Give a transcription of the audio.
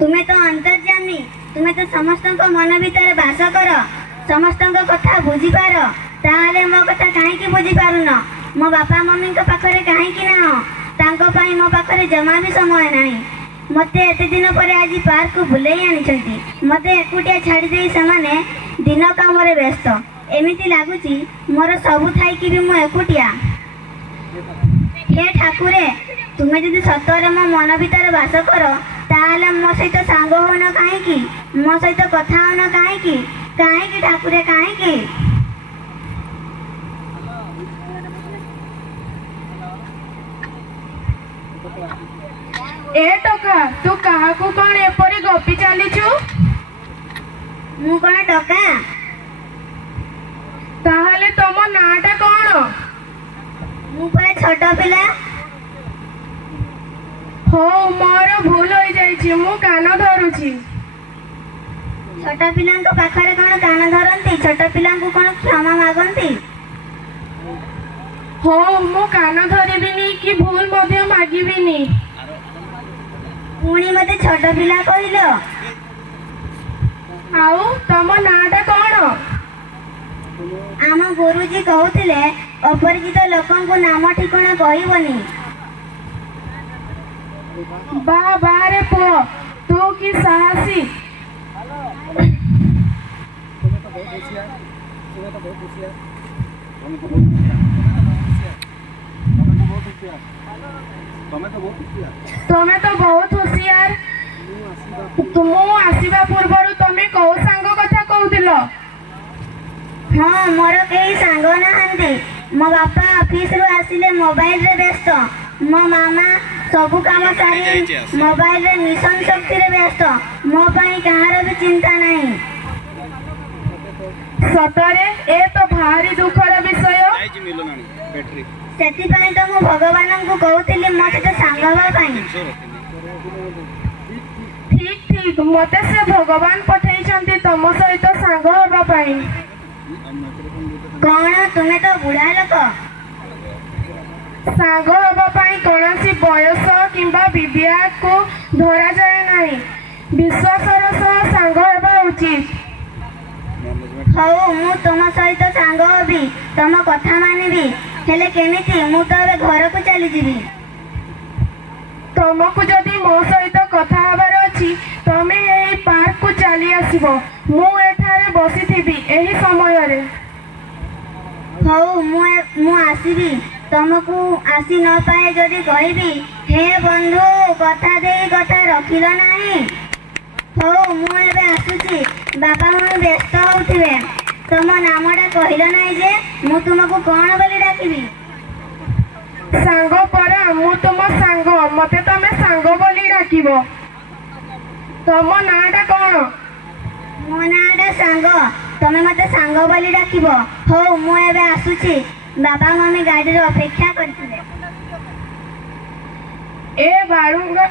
तुम्हें तो अंतर्जामी, तुम्हें तो समस्त मन भितर बास कर, समस्त कथा बुझीपार, ताहले मो कथा कहीं बुझीपारुन? मो बापा मम्मी पाखरे कहीं ना मो पाखरे जमा भी समय नहीं। मते एते दिन पर आज पार्क को बुले आनी, मते एकुटिया छाड़ी दे से दिन काम व्यस्त। एमती लगुच मोर सबू थी भी मु एकुटिया। हे ठाकुरे, तुम्हें जदि सतरे मो मन भितर बास कर ताहले मो सहित सांग होन कहीं, मो सहित कथा होन कहीं, कहीं ठाकुरे कहीं? ए टका तू कहा कौन एपरी गपी चलीचु? मु कौन टका? ताहले तुम नाटा कौन? मु परा छोट पिला। हो मोर भूल हो जाइछि, मु कान धरुछि। छोट पिला पाखरे कौन कान धरती? छोट पिला कौन क्षमा मागती? हो मु कान धरिबिनी कि भूल मध्य मागिबिनी। पुणी मते छोट पिला कहल। आउ तम नाटा कौन? आम गुरुजी कहते अपरिचित लोक नाम ठिकाना कहबनी। बा बारे पुओ तू कि साहसी। तमें तो बहुत होशियार। तुम आसवा पूर्व तमें कौ सांग कथा कहूल? हाँ, मोर कई सांग ना। मो बापा ऑफिस रु आसिले मोबाइल रे व्यस्त, मो मामा सबु काम सारी मोबाइल रे मिशन शक्ति रे व्यस्त। मो पाई कहार भी चिंता नहीं। सतरे ए तो भारी दुखर विषय। सेतिपाई तो मु भगवान को कहूली मो सहित सांग हवा पाई। ठीक ठीक, मते से भगवान पठेइछंती तम सहित सांग हवा पाई। कौन तुम्हें तो बुढ़ा लोक? सांग हवा पाई कौनसी बयस किंबा विद्या को धरा जाए नहीं, विश्वासर सह सांग हवा उचित। हऊ मु तुम सहित सांग हबी, तुम कथा मानिबी, हेले केमिति? मु तो अब घर को चली जीवी। तुमको जदि मो सहित कथा हबार अछि तमे एही पार्क को चली आसीबो। मु एठारे बसिथिबी एही समय रे। हऊ मु आसीबी। तुमको आसी न पाए जदि कहबी हे बंधु कथा दे कथा रखिल नाही। हऊ मु एबे आसुची। बाबा मम्मी व्यस्त होथिबे। तुम नामटा कहल नहीं जे मु तुमको कौन बोली डाकिबी? सांग परा मु तुम सांग, मते तमे सांग बोली डाकिबो। तुम नाटा कौन? मो नाटा सांग, तमे मते सांग बोली डाकिबो। हो मु एबे आसुची। बाबा मम्मी गाड़ी रे अपेक्षा करथिले। ए बाळुंगा